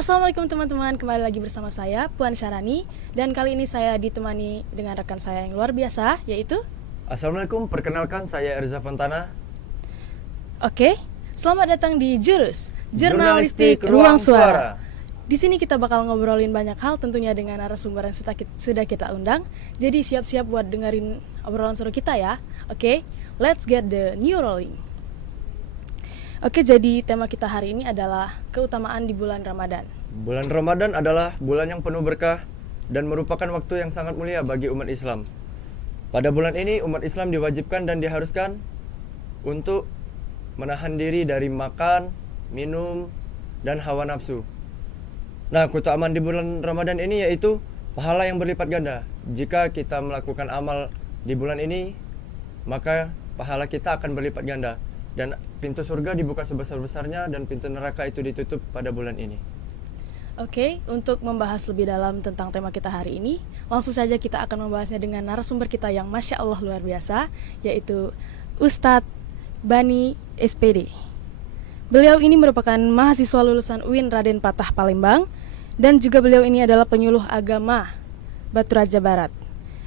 Assalamualaikum teman-teman, kembali lagi bersama saya Puan Syarani. Dan kali ini saya ditemani dengan rekan saya yang luar biasa, yaitu Assalamualaikum, perkenalkan saya Erza Fontana. Oke, selamat datang di Jurus Jurnalistik Ruang Suara. Di sini kita bakal ngobrolin banyak hal tentunya dengan narasumber yang sudah kita undang. Jadi siap-siap buat dengerin obrolan seru kita ya. Oke, let's get the new rolling. Oke, jadi tema kita hari ini adalah keutamaan di bulan Ramadan. Bulan Ramadan adalah bulan yang penuh berkah dan merupakan waktu yang sangat mulia bagi umat Islam. Pada bulan ini umat Islam diwajibkan dan diharuskan untuk menahan diri dari makan, minum, dan hawa nafsu. Nah, keutamaan di bulan Ramadan ini yaitu pahala yang berlipat ganda. Jika kita melakukan amal di bulan ini, maka pahala kita akan berlipat ganda. Dan pintu surga dibuka sebesar-besarnya dan pintu neraka itu ditutup pada bulan ini. Oke, untuk membahas lebih dalam tentang tema kita hari ini, langsung saja kita akan membahasnya dengan narasumber kita yang Masya Allah luar biasa, yaitu Ustadz Bani SPD. Beliau ini merupakan mahasiswa lulusan UIN Raden Patah Palembang, dan juga beliau ini adalah penyuluh agama Batu Raja Barat.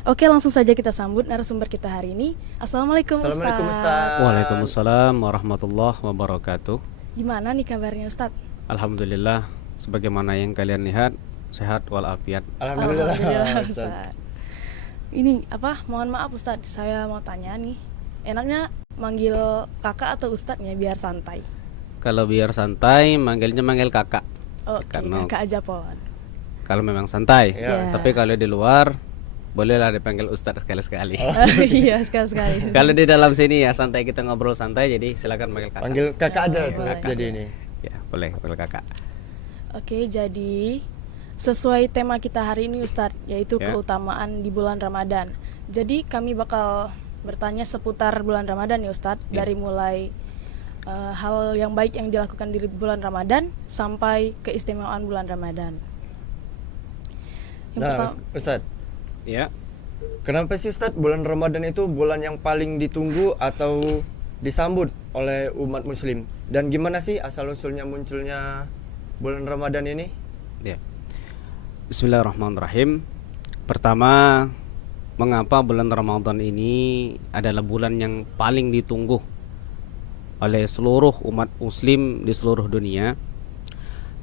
Oke, langsung saja kita sambut narasumber kita hari ini. Assalamualaikum Ustaz. Assalamualaikum Ustaz. Waalaikumsalam warahmatullahi wabarakatuh. Gimana nih kabarnya Ustaz? Alhamdulillah, sebagaimana yang kalian lihat, sehat walafiat. Alhamdulillah Ustaz. Ini mohon maaf Ustaz, saya mau tanya nih, enaknya manggil kakak atau Ustadznya biar santai? Kalau biar santai, manggil kakak. Oke, Karena kakak aja Pon. kalau memang santai. Ya. Tapi kalau di luar, bolehlah dipanggil Ustadz sekali-sekali. Iya, sekali-sekali. Kalau di dalam sini ya santai, kita ngobrol santai, jadi silakan panggil kakak. Panggil kakak aja Boleh, tuh. boleh. Jadi ini. Ya, boleh panggil kakak. Oke, jadi sesuai tema kita hari ini Ustadz, yaitu Ya. keutamaan di bulan Ramadan. Jadi kami bakal bertanya seputar bulan Ramadan nih Ustadz, Ya. dari mulai hal yang baik yang dilakukan di bulan Ramadan sampai keistimewaan bulan Ramadan. Yang Nah, pertama, Ustadz, Ya. kenapa sih Ustadz bulan Ramadan itu bulan yang paling ditunggu atau disambut oleh umat muslim? Dan gimana sih asal-usulnya munculnya bulan Ramadan ini? Ya. Bismillahirrahmanirrahim. Pertama, mengapa bulan Ramadan ini adalah bulan yang paling ditunggu oleh seluruh umat muslim di seluruh dunia?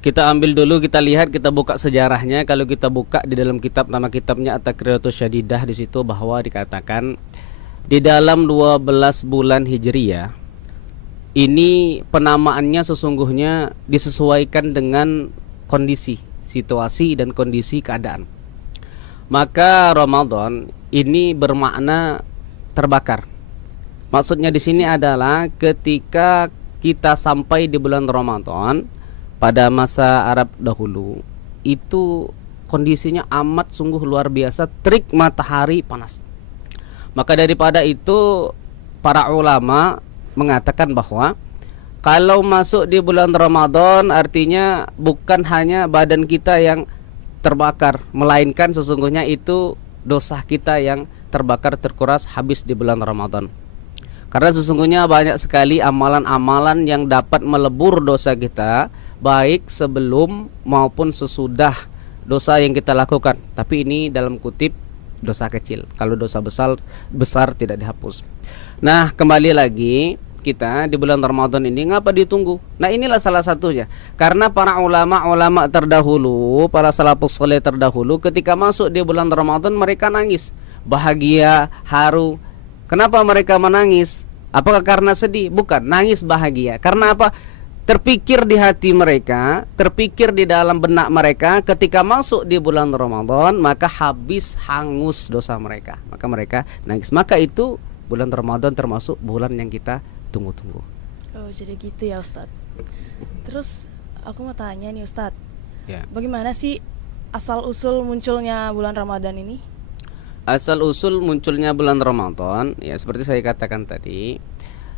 Kita ambil dulu, kita lihat, kita buka sejarahnya. Kalau kita buka di dalam kitab, nama kitabnya At-Taqriyatus Syadidah, di situ bahwa dikatakan di dalam 12 bulan Hijriyah ini penamaannya sesungguhnya disesuaikan dengan kondisi, situasi dan kondisi keadaan. Maka Ramadan ini bermakna terbakar. Maksudnya di sini adalah ketika kita sampai di bulan Ramadan pada masa Arab dahulu, itu kondisinya amat sungguh luar biasa, terik matahari panas. Maka daripada itu para ulama mengatakan bahwa kalau masuk di bulan Ramadan artinya bukan hanya badan kita yang terbakar, melainkan sesungguhnya itu dosa kita yang terbakar, terkuras habis di bulan Ramadan. Karena sesungguhnya banyak sekali amalan-amalan yang dapat melebur dosa kita, baik sebelum maupun sesudah dosa yang kita lakukan. Tapi ini dalam kutip dosa kecil. Kalau dosa besar tidak dihapus. Nah, kembali lagi kita di bulan Ramadan ini ngapa ditunggu? Nah, inilah salah satunya. Karena para ulama terdahulu, para salafus saleh terdahulu, ketika masuk di bulan Ramadan mereka nangis, bahagia, haru. Kenapa mereka menangis? Apakah karena sedih? Bukan, nangis bahagia. Karena apa? Terpikir di hati mereka, terpikir di dalam benak mereka, ketika masuk di bulan Ramadan maka habis, hangus dosa mereka. Maka mereka nangis. Maka itu bulan Ramadan termasuk bulan yang kita tunggu-tunggu. oh jadi gitu ya Ustadz. Terus aku mau tanya nih Ustadz, Ya. bagaimana sih asal-usul munculnya bulan Ramadan ini? Asal usul munculnya bulan Ramadan, ya seperti saya katakan tadi,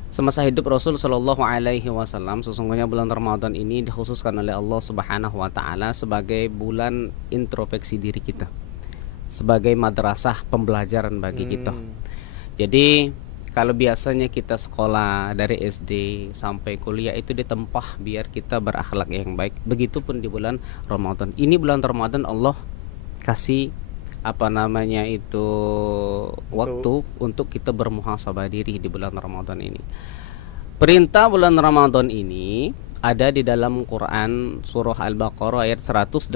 semasa hidup Rasul Shallallahu Alaihi Wasallam, sesungguhnya bulan Ramadan ini dikhususkan oleh Allah Subhanahu Wa Taala sebagai bulan introspeksi diri kita, sebagai madrasah pembelajaran bagi kita. Jadi Kalau biasanya kita sekolah dari SD sampai kuliah itu ditempah biar kita berakhlak yang baik. Begitupun di bulan Ramadan. Ini bulan Ramadan Allah kasih waktu untuk kita bermuhasabah diri di bulan Ramadan ini. Perintah bulan Ramadan ini ada di dalam Quran surah Al-Baqarah ayat 183.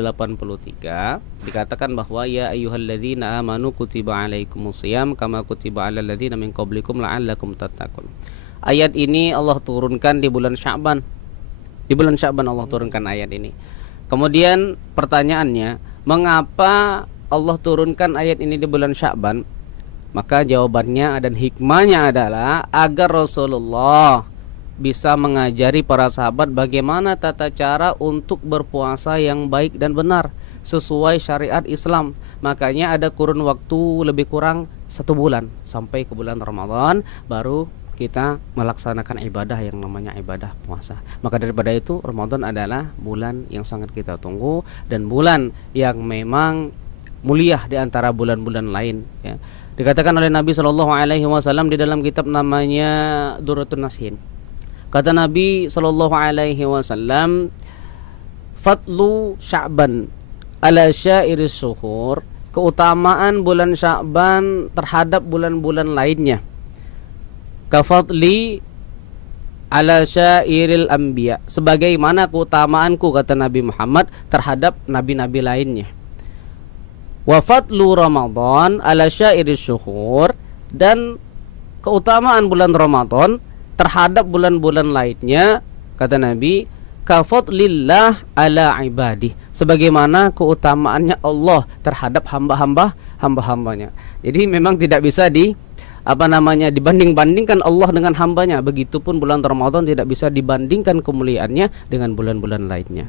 Dikatakan bahwa ya ayyuhalladzina amanu kutiba alaikumusiyam kama kutiba alal ladzina min qablikum la'allakum tattaqun. Ayat ini Allah turunkan di bulan Sya'ban. Di bulan Sya'ban Allah turunkan ayat ini. Kemudian pertanyaannya, mengapa Allah turunkan ayat ini di bulan Sya'ban? Maka jawabannya dan hikmahnya adalah agar Rasulullah bisa mengajari para sahabat bagaimana tata cara untuk berpuasa yang baik dan benar sesuai syariat Islam. Makanya ada kurun waktu lebih kurang 1 bulan sampai ke bulan Ramadan baru kita melaksanakan ibadah yang namanya ibadah puasa. Maka daripada itu Ramadan adalah bulan yang sangat kita tunggu dan bulan yang memang mulia di antara bulan-bulan lain, ya. Dikatakan oleh Nabi SAW di dalam kitab namanya Durratun Nasihin. Kata Nabi SAW, Fatlu Sya'ban ala syairis syuhur, keutamaan bulan Sya'ban terhadap bulan-bulan lainnya. Kafatli ala syairil anbiya, sebagaimana keutamaanku, kata Nabi Muhammad, terhadap nabi-nabi lainnya. Wa fatlu Ramadan ala syairis syuhur, dan keutamaan bulan Ramadan terhadap bulan-bulan lainnya, kata Nabi, kafadlillah ala ibadih, sebagaimana keutamaannya Allah terhadap hamba-hambanya. Jadi memang tidak bisa dibanding-bandingkan Allah dengan hambanya. Begitupun bulan Ramadan tidak bisa dibandingkan kemuliaannya dengan bulan-bulan lainnya.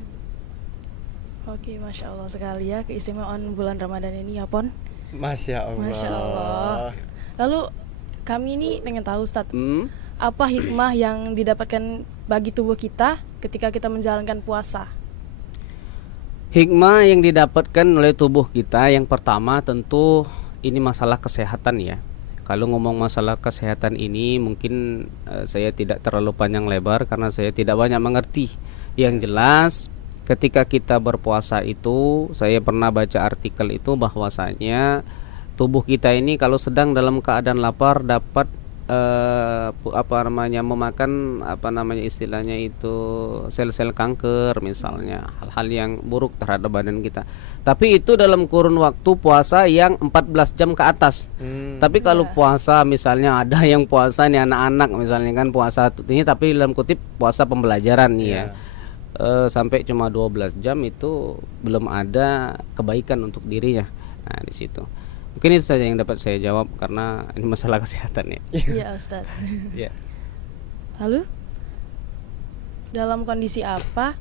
Oke, Masya Allah sekali ya keistimewaan bulan Ramadan ini ya Pon. Masya Allah. Masya Allah. Lalu kami ini pengen tahu Ustadz, apa hikmah yang didapatkan bagi tubuh kita ketika kita menjalankan puasa? Hikmah yang didapatkan oleh tubuh kita, yang pertama tentu ini masalah kesehatan, ya. Kalau ngomong masalah kesehatan ini mungkin saya tidak terlalu panjang lebar karena saya tidak banyak mengerti. Yang jelas ketika kita berpuasa itu, saya pernah baca artikel itu bahwasanya tubuh kita ini kalau sedang dalam keadaan lapar dapat memakan istilahnya itu sel-sel kanker misalnya, hal-hal yang buruk terhadap badan kita. Tapi itu dalam kurun waktu puasa yang 14 jam ke atas. Tapi kalau puasa misalnya ada yang puasa nih anak-anak misalnya kan puasa ini tapi dalam kutip puasa pembelajaran nih ya. Sampai cuma 12 jam itu belum ada kebaikan untuk dirinya. Nah, di situ. Mungkin itu saja yang dapat saya jawab karena ini masalah kesehatan ya. Iya Ustaz. Ya. Lalu dalam kondisi apa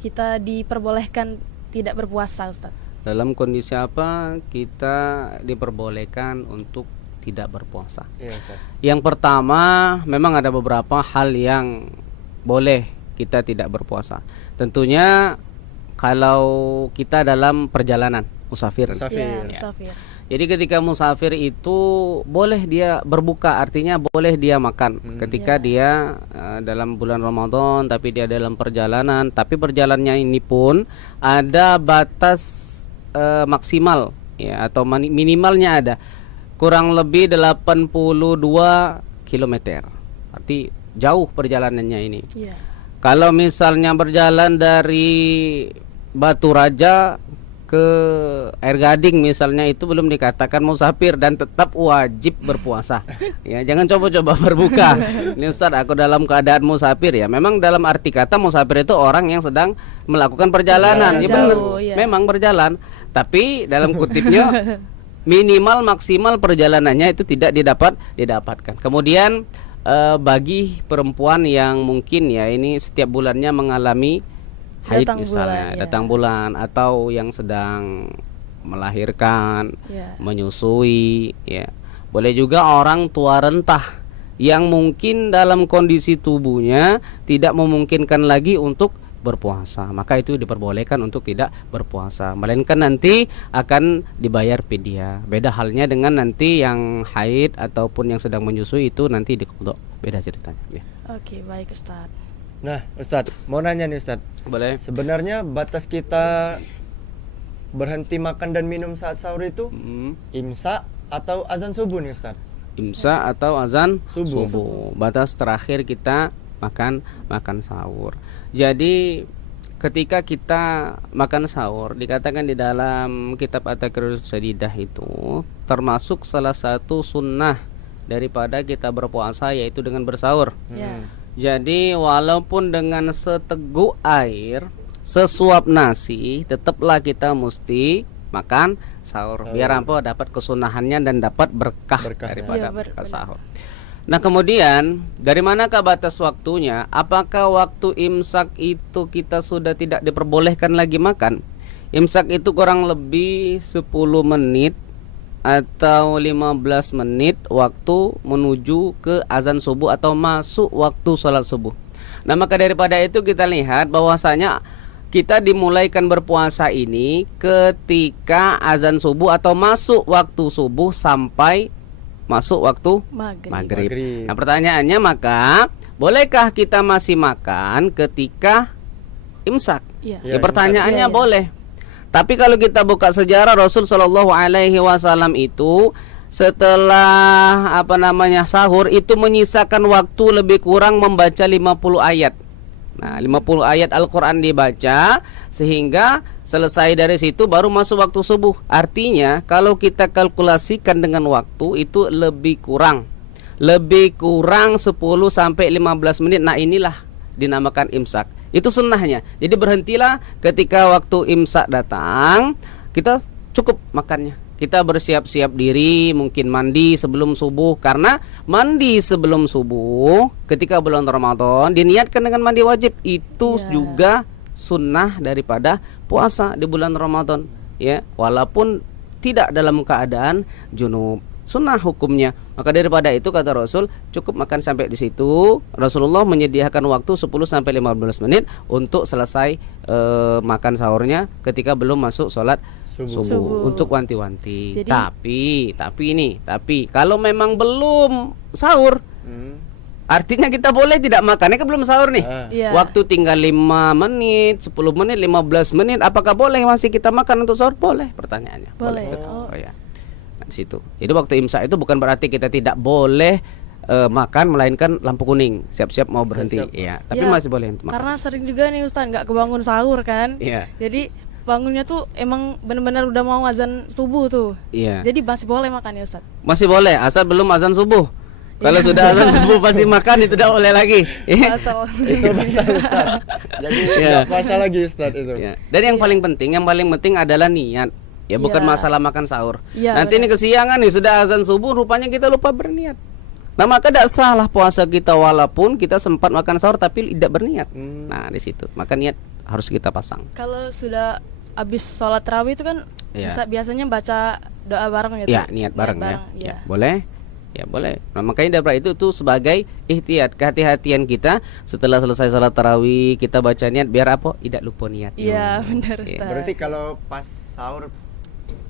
kita diperbolehkan tidak berpuasa Ustaz? Dalam kondisi apa kita diperbolehkan untuk tidak berpuasa? Iya, Ustaz. Yang pertama memang ada beberapa hal yang boleh kita tidak berpuasa. Tentunya kalau kita dalam perjalanan musafir. Ya, musafir. Jadi ketika musafir itu boleh dia berbuka, artinya boleh dia makan ketika dia dalam bulan Ramadan, tapi dia dalam perjalanan. Tapi perjalanannya ini pun ada batas maksimal ya, atau minimalnya ada kurang lebih 82 km. Arti jauh perjalanannya ini. Yeah. Kalau misalnya berjalan dari Batu Raja ke Air Gading misalnya, itu belum dikatakan musafir dan tetap wajib berpuasa. Ya, jangan coba-coba berbuka. Ini Ustaz, aku dalam keadaan musafir ya. Memang dalam arti kata musafir itu orang yang sedang melakukan perjalanan. Ya benar, ya. Memang berjalan. Tapi dalam kutipnya minimal maksimal perjalanannya itu tidak didapatkan. Kemudian bagi perempuan yang mungkin ya ini setiap bulannya mengalami haid misalnya, datang bulan, atau yang sedang melahirkan, menyusui, ya. Boleh juga orang tua rentah yang mungkin dalam kondisi tubuhnya tidak memungkinkan lagi untuk berpuasa, maka itu diperbolehkan untuk tidak berpuasa, melainkan nanti akan dibayar fidyah. Beda halnya dengan nanti yang haid ataupun yang sedang menyusui, itu nanti diqadha, beda ceritanya ya. Oke, baik Ustadz. Nah, Ustadz, mau nanya nih Ustadz. Boleh. Sebenarnya batas kita berhenti makan dan minum saat sahur itu imsak atau azan subuh nih Ustadz? Imsak atau azan Subuh. Batas terakhir kita makan sahur. Jadi ketika kita makan sahur, dikatakan di dalam kitab At-Taqrirus Shadidah itu termasuk salah satu sunnah daripada kita berpuasa, yaitu dengan bersahur. Ya. Jadi walaupun dengan seteguk air, sesuap nasi, tetaplah kita mesti makan sahur. Biar apa? Dapat kesunahannya dan dapat berkah daripada Iya, berkah benar. sahur. Nah kemudian dari manakah batas waktunya? Apakah waktu imsak itu kita sudah tidak diperbolehkan lagi makan? Imsak itu kurang lebih 10 menit atau 15 menit waktu menuju ke azan subuh atau masuk waktu sholat subuh. Nah maka daripada itu kita lihat bahwasanya kita dimulaikan berpuasa ini ketika azan subuh atau masuk waktu subuh sampai masuk waktu maghrib. Nah pertanyaannya, maka bolehkah kita masih makan ketika imsak? Iya. Ya, Pertanyaannya imsak. Iya, boleh. Tapi kalau kita buka sejarah, Rasul Shallallahu Alaihi Wasallam itu setelah sahur itu menyisakan waktu lebih kurang membaca 50 ayat. Nah 50 ayat Al-Quran dibaca, sehingga selesai dari situ baru masuk waktu subuh. Artinya kalau kita kalkulasikan dengan waktu itu lebih kurang 10 sampai 15 menit. Nah inilah dinamakan imsak. Itu sunnahnya. Jadi berhentilah ketika waktu imsak datang, kita cukup makannya. Kita bersiap-siap diri, mungkin mandi sebelum subuh, karena mandi sebelum subuh ketika bulan Ramadan diniatkan dengan mandi wajib, itu juga sunnah daripada puasa di bulan Ramadan ya, walaupun tidak dalam keadaan junub, sunnah hukumnya. Maka daripada itu kata Rasul, cukup makan sampai di situ. Rasulullah menyediakan waktu 10 sampai 15 menit untuk selesai makan sahurnya ketika belum masuk sholat subuh. Untuk wanti-wanti. Tapi kalau memang belum sahur, artinya kita boleh tidak makannya kan belum sahur nih. Waktu tinggal 5 menit, 10 menit, 15 menit, apakah boleh masih kita makan untuk sahur? Boleh, pertanyaannya. Boleh. Oh ya. Nah, di situ. Jadi waktu imsak itu bukan berarti kita tidak boleh makan, melainkan lampu kuning, siap-siap mau berhenti. Iya, tapi masih boleh untuk makan. Karena sering juga nih Ustaz nggak kebangun sahur kan. Iya. Jadi bangunnya tuh emang benar-benar udah mau azan subuh tuh. Iya. Jadi masih boleh makan ya Ustaz? Masih boleh, asal belum azan subuh. Kalau sudah azan subuh pasti makan, itu tidak boleh lagi. Batal. Itu batal Ustaz. Jadi nggak puasa lagi Ustaz itu. Ya. Dan yang paling penting adalah niat. Ya bukan masalah makan sahur. Nanti ini kesiangan nih, sudah azan subuh, rupanya kita lupa berniat. Nah maka tidak salah puasa kita walaupun kita sempat makan sahur tapi tidak berniat. Nah di situ maka niat harus kita pasang. Kalau sudah habis sholat tarawih itu kan biasanya baca doa bareng gitu. Ya niat bareng ya. Boleh. Ya boleh. Nah makanya daripada itu tuh sebagai ihtiyat, kehati-hatian kita setelah selesai sholat tarawih kita baca niat biar apa? Tidak lupa niat. Iya benar Ustaz. Berarti kalau pas sahur,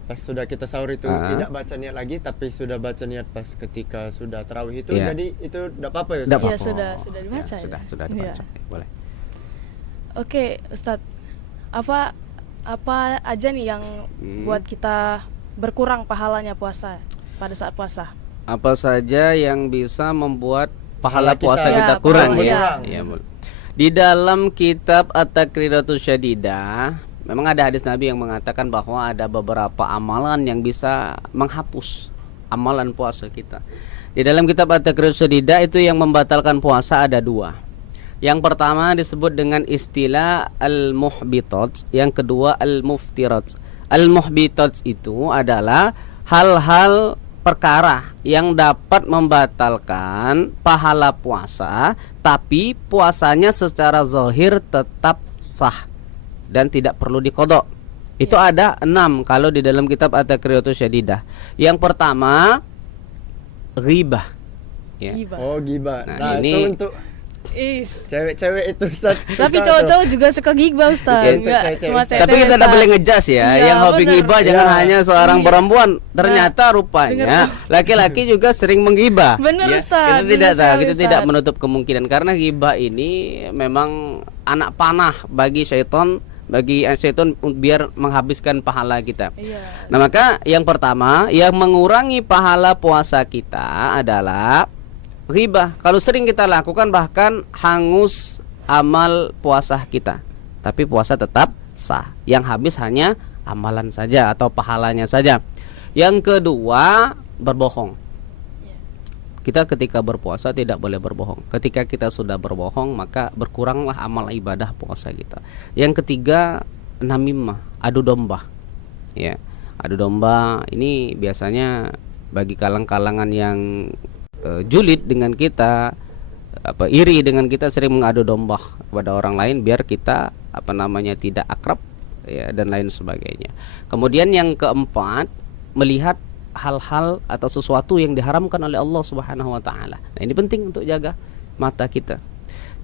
pas sudah kita sahur itu tidak baca niat lagi, tapi sudah baca niat pas ketika sudah tarawih itu, jadi itu tidak apa-apa ya Ustaz? Iya sudah dibaca. Sudah dibaca. Boleh. Oke Ustadz, apa aja nih yang buat kita berkurang pahalanya puasa pada saat puasa? Apa saja yang bisa membuat pahala puasa kita kurang? Ya. Di dalam kitab At-Taqrirus Shadidah memang ada hadis Nabi yang mengatakan bahwa ada beberapa amalan yang bisa menghapus amalan puasa kita. Di dalam kitab At-Taqrirus Shadidah itu yang membatalkan puasa ada 2. Yang pertama disebut dengan istilah al-muhbitat, yang kedua al-muftirat. Al-muhbitat itu adalah hal-hal perkara yang dapat membatalkan pahala puasa, tapi puasanya secara zahir tetap sah dan tidak perlu diqadha. Itu ada 6 kalau di dalam kitab At-Taqrirus Shadidah. Yang pertama ghibah. Ya. Oh ghibah. Nah, itu ini untuk Is. Cewek-cewek itu Ustaz. Tapi Kita cowok-cowok juga suka gibah Ustaz. Itu Enggak cewek-cewek cuma Ustaz. cewek. Tapi kita tidak boleh ngejudge ya. Iya, Yang hobi bener. ngibah jangan Iya. hanya seorang Iya. perempuan. Ternyata rupanya laki-laki juga sering menggibah. Bener, Ya, Ustaz. Kita tidak Bener sekali, kita tidak Ustaz. menutup kemungkinan karena gibah ini memang anak panah bagi syaitan, bagi syaitan biar menghabiskan pahala kita. Iya. Nah, maka yang pertama yang mengurangi pahala puasa kita adalah ghibah. Kalau sering kita lakukan bahkan hangus amal puasa kita. Tapi puasa tetap sah. Yang habis hanya amalan saja atau pahalanya saja. Yang kedua, berbohong. Kita ketika berpuasa tidak boleh berbohong. Ketika kita sudah berbohong, maka berkuranglah amal ibadah puasa kita. Yang ketiga, namimah, adu domba. Ya, adu domba ini biasanya bagi kalangan-kalangan yang julid dengan kita, iri dengan kita, sering mengadu domba kepada orang lain biar kita tidak akrab ya, dan lain sebagainya. Kemudian yang keempat, melihat hal-hal atau sesuatu yang diharamkan oleh Allah Subhanahu wa taala. Nah, ini penting untuk jaga mata kita.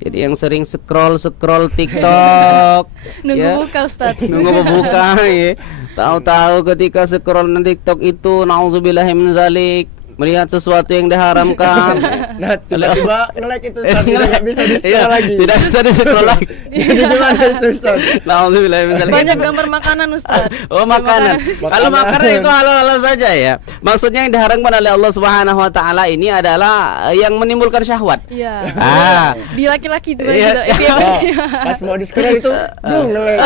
Jadi yang sering scroll TikTok Nunggu buka Ustaz. nunggu buka ya. Tahu-tahu ketika scroll TikTok itu nauzubillahi min zalik, melihat sesuatu yang diharamkan. Nah, tiba-tiba nge-like itu Ustaz, nggak bisa di-scroll Iya, lagi. tidak bisa di-scroll lagi. Jadi gimana itu Ustaz? Nauzubillahi min zalik. Banyak gambar makanan Ustaz. Oh, makanan. Kalau makanan itu halal-halal saja ya. Maksudnya yang diharamkan oleh Allah Subhanahu wa taala ini adalah yang menimbulkan syahwat. Iya. Ah. Di laki-laki itu Iya. gitu. Oh, pas mau di-scroll itu, nge-like.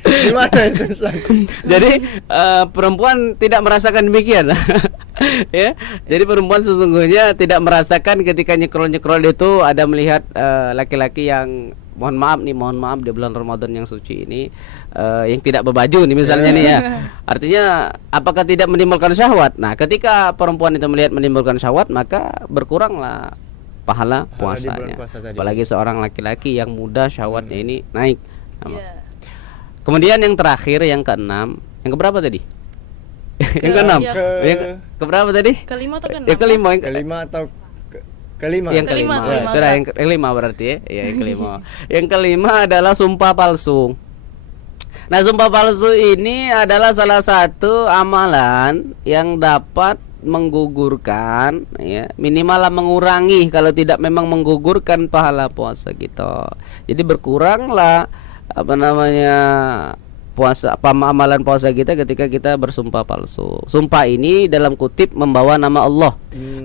Gimana itu Ustaz? Jadi perempuan tidak merasakan demikian. Ya. Jadi perempuan sesungguhnya tidak merasakan ketika nyekrol itu ada melihat laki-laki yang mohon maaf di bulan Ramadan yang suci ini yang tidak berbaju nih misalnya nih ya. Artinya apakah tidak menimbulkan syahwat? Nah, ketika perempuan itu melihat menimbulkan syahwat, maka berkuranglah pahala di bulan puasanya. puasa tadi. Apalagi seorang laki-laki yang muda syahwatnya ini naik. Nah, Iya. kemudian yang terakhir, yang keenam, yang keberapa tadi? Yang keenam. Iya. Yang keberapa tadi? Kelima atau keenam? Yang kelima, Kelima atau kelima? yang Kelima, kelima. kelima, Sudah Ustaz. yang kelima berarti ya. Ya, yang kelima. Yang kelima adalah sumpah palsu. Nah, sumpah palsu ini adalah salah satu amalan yang dapat menggugurkan ya, minimal mengurangi, kalau tidak memang menggugurkan pahala puasa kita. Jadi berkuranglah puasa, amalan puasa kita ketika kita bersumpah palsu. Sumpah ini dalam kutip membawa nama Allah.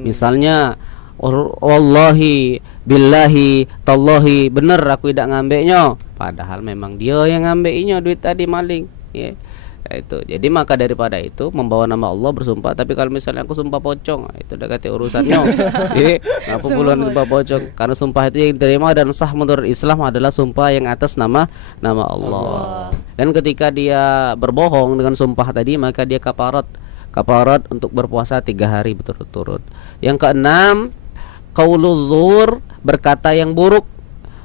Misalnya wallahi billahi tallahi, bener aku tidak ngambeknya, padahal memang dia yang ngambeknya duit tadi maling ya. Itu. Jadi maka daripada itu membawa nama Allah bersumpah. Tapi kalau misalnya aku sumpah pocong, itu udah kata urusannya. Jadi apa puluhan sumpah pocong? Karena sumpah itu yang diterima dan sah menurut Islam adalah sumpah yang atas nama Allah. Dan ketika dia berbohong dengan sumpah tadi, maka dia kafarat untuk berpuasa 3 hari berturut-turut. Yang keenam, qauluz zur, berkata yang buruk.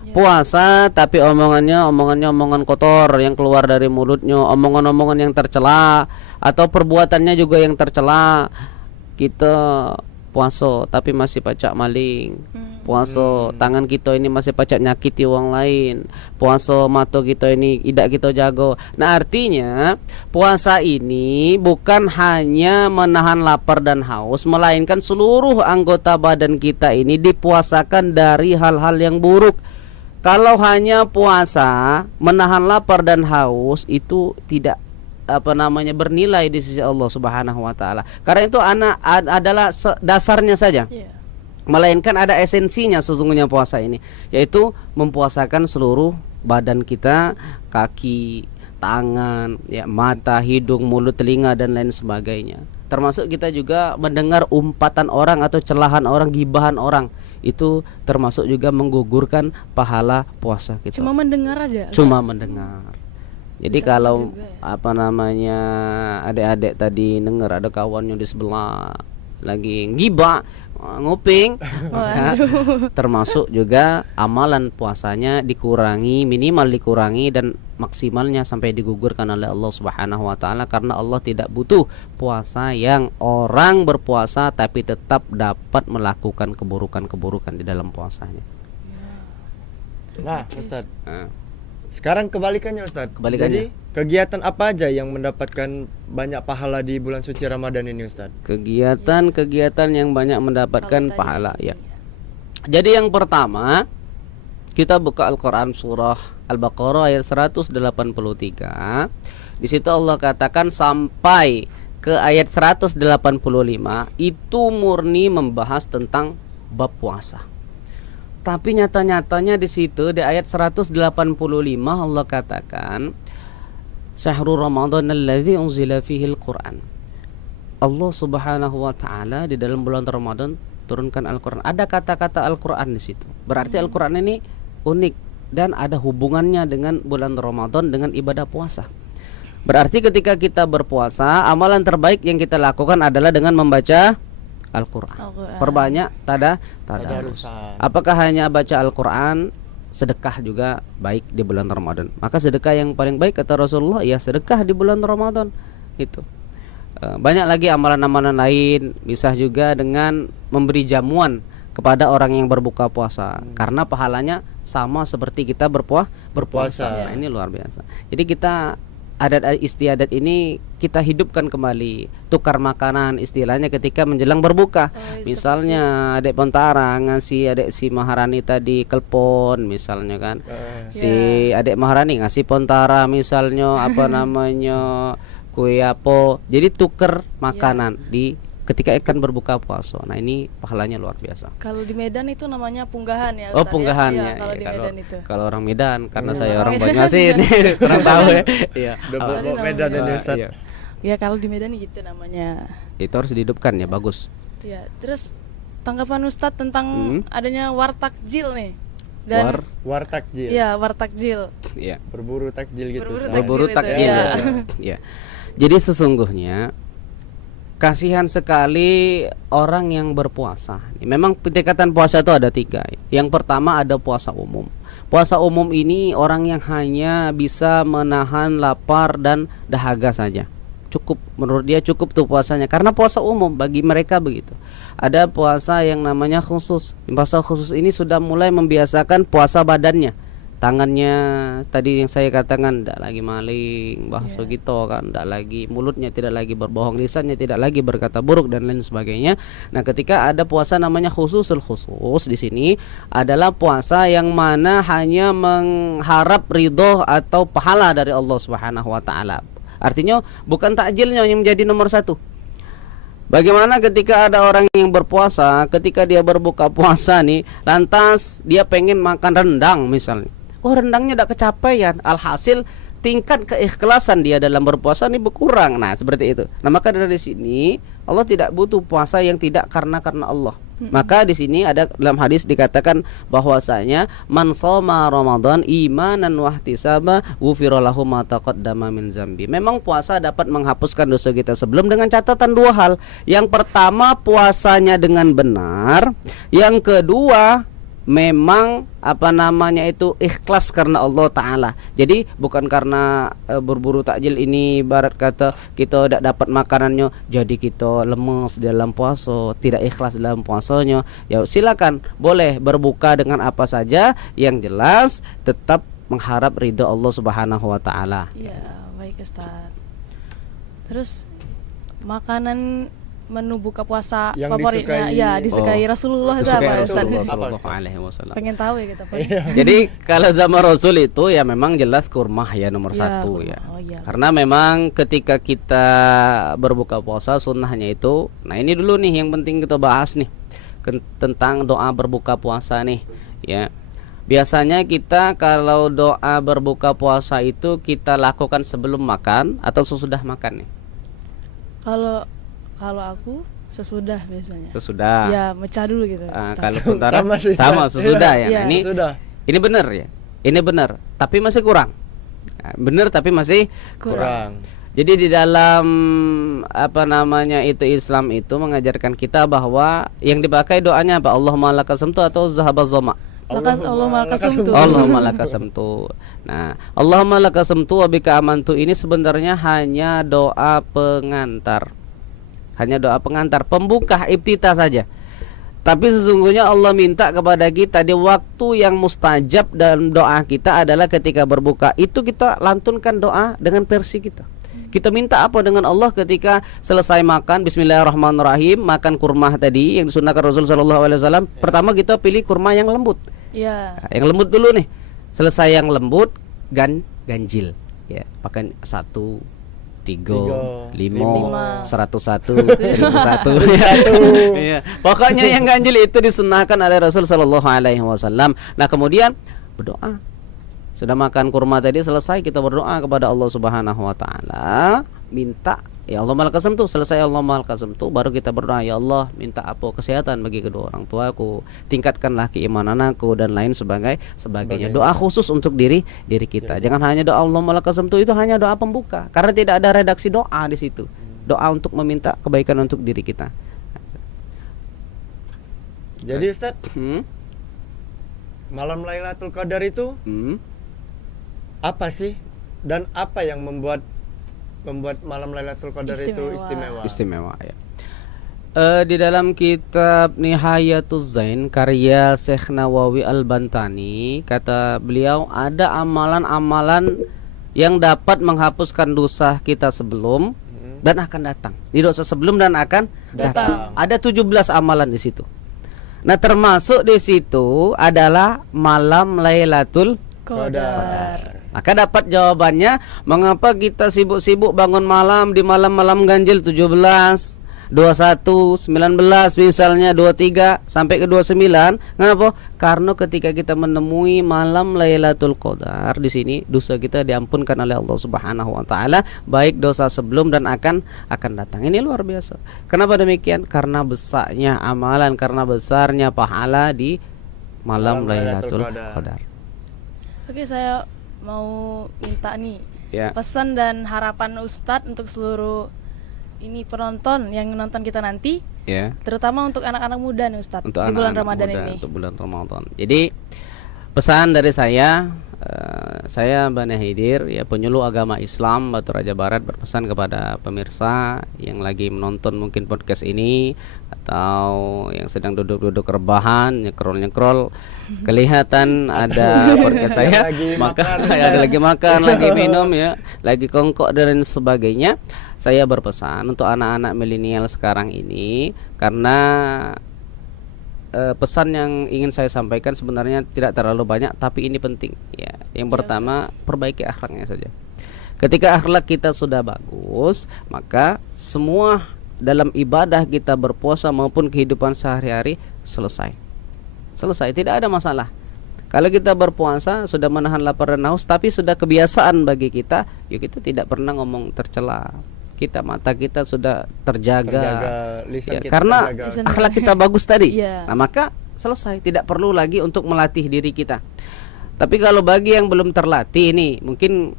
Puasa tapi omongannya omongan kotor yang keluar dari mulutnya, omongan-omongan yang tercela atau perbuatannya juga yang tercela. Kita puasa tapi masih pacak maling. Puasa tangan kita ini masih pacak nyakiti orang lain. Puasa mata kita ini tidak kita jaga. Nah, artinya puasa ini bukan hanya menahan lapar dan haus, melainkan seluruh anggota badan kita ini dipuasakan dari hal-hal yang buruk. Kalau hanya puasa menahan lapar dan haus, itu tidak bernilai di sisi Allah Subhanahu wa taala. Karena itu adalah dasarnya saja. Iya. Melainkan ada esensinya sesungguhnya puasa ini, yaitu mempuasakan seluruh badan kita, kaki, tangan, ya, mata, hidung, mulut, telinga dan lain sebagainya. Termasuk kita juga mendengar umpatan orang atau celahan orang, gibahan orang. Itu termasuk juga menggugurkan pahala puasa kita. Cuma mendengar aja. Cuma mendengar. Jadi Bisa kalau juga ya. adik-adik tadi dengar ada kawannya di sebelah lagi gibah, nguping, ya, termasuk juga amalan puasanya dikurangi, minimal dikurangi dan maksimalnya sampai digugurkan oleh Allah Subhanahu wa taala, karena Allah tidak butuh puasa yang orang berpuasa tapi tetap dapat melakukan keburukan-keburukan di dalam puasanya. Nah, Ustadz. Nah, Sekarang kebalikannya, Ustadz. Kebalikannya. Jadi, kegiatan apa aja yang mendapatkan banyak pahala di bulan suci Ramadan ini, Ustadz? kegiatan-kegiatan yang banyak mendapatkan Kalau tadi pahala ini, ya. Jadi yang pertama kita buka Al-Qur'an surah Al-Baqarah ayat 183. Di situ Allah katakan sampai ke ayat 185 itu murni membahas tentang bab puasa. Tapi nyata-nyatanya di situ di ayat 185 Allah katakan Syahrul Ramadan alladzi unzila fihi al-Qur'an. Allah Subhanahu wa taala di dalam bulan Ramadan turunkan Al-Qur'an. Ada kata-kata Al-Qur'an di situ. Berarti Al-Qur'an ini unik dan ada hubungannya dengan bulan Ramadan dengan ibadah puasa. Berarti ketika kita berpuasa, amalan terbaik yang kita lakukan adalah dengan membaca Al-Qur'an. Perbanyak tadarus. Apakah hanya baca Al-Qur'an? Sedekah juga baik di bulan Ramadan. Maka sedekah yang paling baik kata Rasulullah ya sedekah di bulan Ramadan. Itu. Banyak lagi amalan-amalan lain, bisa juga dengan memberi jamuan kepada orang yang berbuka puasa karena pahalanya sama seperti kita berpuasa. Nah, ini luar biasa. Jadi kita adat istiadat ini kita hidupkan kembali, tukar makanan istilahnya ketika menjelang berbuka. Misalnya adek Pontara ngasih adek si Maharani tadi kelpon misalnya kan. Si adek Maharani ngasih Pontara misalnya apa namanya kue apa. Jadi tukar makanan di ketika akan berbuka puasa. Nah, ini pahalanya luar biasa. Kalau di Medan itu namanya punggahan ya, Oh, Ustaz, punggahan ya? ya. Kalau Iya, di Medan itu. kalau orang Medan karena saya orang Banyuasin kurang tahu ya. Iya. Bawa Medan ini, Ustadz. Iya. Ya kalau di Medan gitu namanya. Itu harus dihidupkan ya, bagus. Ya, terus tanggapan Ustadz tentang adanya wartakjil nih. Dan Wartakjil. Iya, wartakjil. Iya. Berburu takjil gitu, Ustadz. Berburu itu, takjil ya. ya. Iya. Jadi sesungguhnya kasihan sekali orang yang berpuasa. Memang tingkatan puasa itu ada 3. Yang pertama ada puasa umum. Puasa umum ini orang yang hanya bisa menahan lapar dan dahaga saja. Cukup, menurut dia cukup tuh puasanya. Karena puasa umum bagi mereka begitu. Ada puasa yang namanya khusus. Puasa khusus ini sudah mulai membiasakan puasa badannya. Tangannya tadi yang saya katakan tidak lagi maling, bahasa gitu kan, tidak lagi mulutnya tidak lagi berbohong, lisannya tidak lagi berkata buruk dan lain sebagainya. Nah, ketika ada puasa namanya khususul khusus di sini adalah puasa yang mana hanya mengharap ridho atau pahala dari Allah Subhanahu wa taala. Artinya bukan takjilnya yang menjadi nomor 1. Bagaimana ketika ada orang yang berpuasa, ketika dia berbuka puasa nih, lantas dia pengen makan rendang misalnya. Oh, rendangnya tidak kecapaian, alhasil tingkat keikhlasan dia dalam berpuasa ini berkurang. Nah, seperti itu. Nah, maka dari sini Allah tidak butuh puasa yang tidak karena Allah. Maka di sini ada dalam hadis dikatakan bahwasanya man shoma Ramadan imanan wa ihtisaba ghufira lahu ma taqaddama min zambi. Memang puasa dapat menghapuskan dosa kita sebelum dengan catatan 2 hal. Yang pertama puasanya dengan benar, yang kedua memang ikhlas karena Allah Ta'ala. Jadi bukan karena berburu takjil ini barat kata kita tidak dapat makanannya jadi kita lemes dalam puasa, tidak ikhlas dalam puasanya. Ya silakan, boleh berbuka dengan apa saja, yang jelas tetap mengharap ridha Allah Subhanahu wa taala. Iya, baik Ustaz. Terus makanan menu buka puasa yang favoritnya disukai Rasulullah itu apa Ustaz? Sallallahu alaihi wasallam. Pengen tahu ya kita. Jadi kalau zaman Rasul itu ya memang jelas kurma ya nomor 1 ya. Karena memang ketika kita berbuka puasa sunnahnya itu, nah ini dulu nih yang penting kita bahas nih tentang doa berbuka puasa nih ya. Biasanya kita kalau doa berbuka puasa itu kita lakukan sebelum makan atau sesudah makan nih? Kalau aku sesudah biasanya. Sesudah. Ya, mecah dulu gitu. Kalau Pontara sama sesudah ya. Nah, ini benar ya. Ini benar, tapi masih kurang. Nah, benar tapi masih kurang. Jadi di dalam itu Islam itu mengajarkan kita bahwa yang dipakai doanya apa? Allahumma lakasamtu atau zahabaz zama. Allahumma lakasamtu. Nah, Allahumma lakasamtu wa bika amantu ini sebenarnya hanya doa pengantar. Hanya doa pengantar, pembuka iftitah saja. Tapi sesungguhnya Allah minta kepada kita di waktu yang mustajab dalam doa kita adalah ketika berbuka. Itu kita lantunkan doa dengan versi kita. Kita minta apa dengan Allah ketika selesai makan, bismillahirrahmanirrahim, makan kurma tadi yang disunnahkan Rasul sallallahu alaihi wasallam. Pertama kita pilih kurma yang lembut. Ya. Nah, yang lembut dulu nih. Selesai yang lembut, ganjil. Ya, pakai 1, 3, 5, 101, 1001. Iya. Pokoknya yang ganjil itu disunahkan oleh Rasul sallallahu alaihi wasallam. Nah, kemudian berdoa. Sudah makan kurma tadi selesai, kita berdoa kepada Allah Subhanahu wa taala, minta ya Allah mal qasamtu. Selesai Allah mal qasamtu, baru kita berdoa, ya Allah minta apa kesehatan bagi kedua orang tuaku, tingkatkanlah keimanan aku dan lain sebagainya. Doa khusus untuk diri kita. Jangan hanya doa Allah mal qasamtu, itu hanya doa pembuka karena tidak ada redaksi doa di situ. Doa untuk meminta kebaikan untuk diri kita. Jadi Ustaz, malam Lailatul Qadar itu apa sih, dan apa yang membuat malam Lailatul Qadar itu istimewa? Ya. Di dalam kitab Nihayatuz Zain karya Syekh Nawawi Al-Bantani, kata beliau ada amalan-amalan yang dapat menghapuskan dosa kita sebelum dan akan datang. Di dosa sebelum dan akan datang. Ada 17 amalan di situ. Nah, termasuk di situ adalah malam Lailatul Qadar. Maka dapat jawabannya mengapa kita sibuk-sibuk bangun malam di malam-malam ganjil 17, 21, 19 misalnya 23 sampai ke 29. Kenapa? Karena ketika kita menemui malam Lailatul Qadar di sini dosa kita diampunkan oleh Allah Subhanahu wa taala, baik dosa sebelum dan akan datang. Ini luar biasa. Kenapa demikian? Karena besarnya amalan, karena besarnya pahala di malam Lailatul Qadar. Oke, saya mau minta nih Ya. pesan dan harapan Ustadz untuk seluruh ini penonton yang menonton kita nanti, Ya. terutama untuk anak-anak muda nih Ustadz Untuk di bulan anak-anak Ramadan muda, ini. untuk bulan Ramadan. Jadi pesan dari saya Bani Haidir, ya, penyuluh agama Islam Batu Raja Barat, berpesan kepada pemirsa yang lagi menonton mungkin podcast ini atau yang sedang duduk-duduk rebahan, nyekrol kelihatan ada podcast saya, maka ada lagi makan, lagi minum, ya, lagi kongkok dan sebagainya. Saya berpesan untuk anak-anak milenial sekarang ini, karena pesan yang ingin saya sampaikan sebenarnya tidak terlalu banyak, tapi ini penting, ya. Yang pertama, perbaiki akhlaknya saja. Ketika akhlak kita sudah bagus, maka semua dalam ibadah kita, berpuasa maupun kehidupan sehari-hari selesai, tidak ada masalah. Kalau kita berpuasa sudah menahan lapar dan haus, tapi sudah kebiasaan bagi kita, yuk kita tidak pernah ngomong tercela. Mata kita sudah terjaga, lisan kita karena terjaga, akhlak kita bagus tadi. Nah, maka selesai, tidak perlu lagi untuk melatih diri kita. Tapi kalau bagi yang belum terlatih ini, mungkin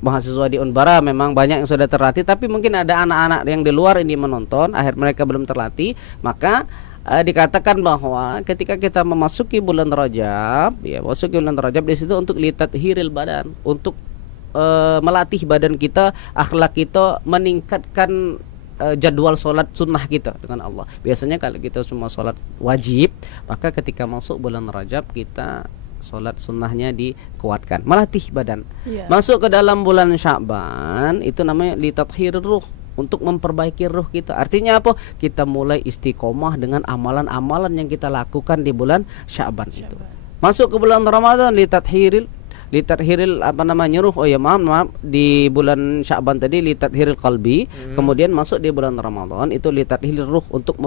mahasiswa di Unbara memang banyak yang sudah terlatih, tapi mungkin ada anak-anak yang di luar ini menonton, akhir mereka belum terlatih, maka dikatakan bahwa ketika kita memasuki bulan Rajab, ya, masuk bulan Rajab di situ untuk litathiril badan, untuk melatih badan kita, akhlak kita, meningkatkan jadwal sholat sunnah kita dengan Allah. Biasanya kalau kita cuma sholat wajib, maka ketika masuk bulan Rajab kita sholat sunnahnya dikuatkan, melatih badan. Masuk ke dalam bulan Sya'ban itu namanya litathir ruh, untuk memperbaiki ruh kita. Artinya apa? Kita mulai istiqomah dengan amalan-amalan yang kita lakukan di bulan Sya'ban itu. Masuk ke bulan Ramadan litathiril ruh, maaf di bulan Sya'ban tadi litathiril qalbi, kemudian masuk di bulan Ramadan itu litathiril ruh, untuk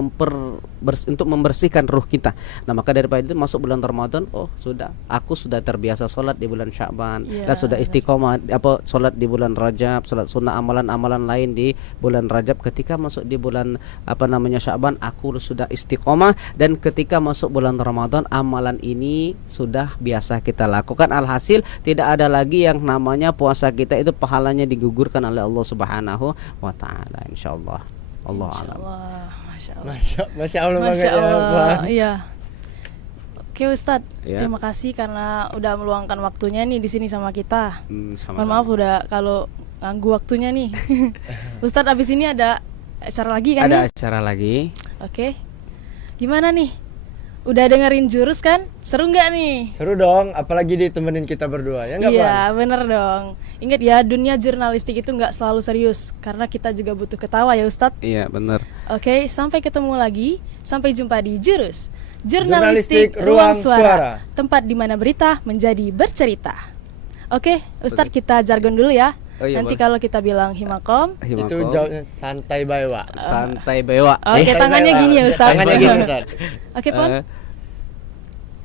membersihkan ruh kita. Nah, maka daripada itu masuk bulan Ramadan, aku sudah terbiasa sholat di bulan Sya'ban, dan sudah istiqomah sholat di bulan Rajab, sholat sunnah, amalan-amalan lain di bulan Rajab. Ketika masuk di bulan Sya'ban, aku sudah istiqomah, dan ketika masuk bulan Ramadan, amalan ini sudah biasa kita lakukan. Alhasil tidak ada lagi yang namanya puasa kita itu pahalanya digugurkan oleh Allah Subhanahu wa taala, insyaallah. Allah alam. Masya Allah banget ya. Iya. Oke Ustadz, terima kasih karena udah meluangkan waktunya nih di sini sama kita. Mohon maaf udah kalau ganggu waktunya nih. Ustadz, abis ini ada acara lagi kan? Ada acara lagi. Oke. Gimana nih? Udah dengerin jurus kan? Seru nggak nih? Seru dong, apalagi ditemenin kita berdua, ya nggak Pan? Iya, bener dong. Ingat ya, dunia jurnalistik itu nggak selalu serius, karena kita juga butuh ketawa ya Ustadz. Iya, benar. Oke, sampai ketemu lagi. Sampai jumpa di Jurus Jurnalistik Ruang Suara. Tempat di mana berita menjadi bercerita. Oke, Ustadz, kita jargon dulu ya. Oh iya, Nanti boleh. kalau kita bilang himakom, Itu jawabnya santai bawa. santai bewa. oke, tangannya gini ya Ustadz. Tangannya gini Ustaz. Oke, Pon. Eh,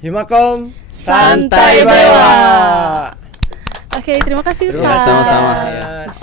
Himakom Santai Bawa. Oke, terima kasih Terima Ustadz. kasih, Sama-sama. Ustaz.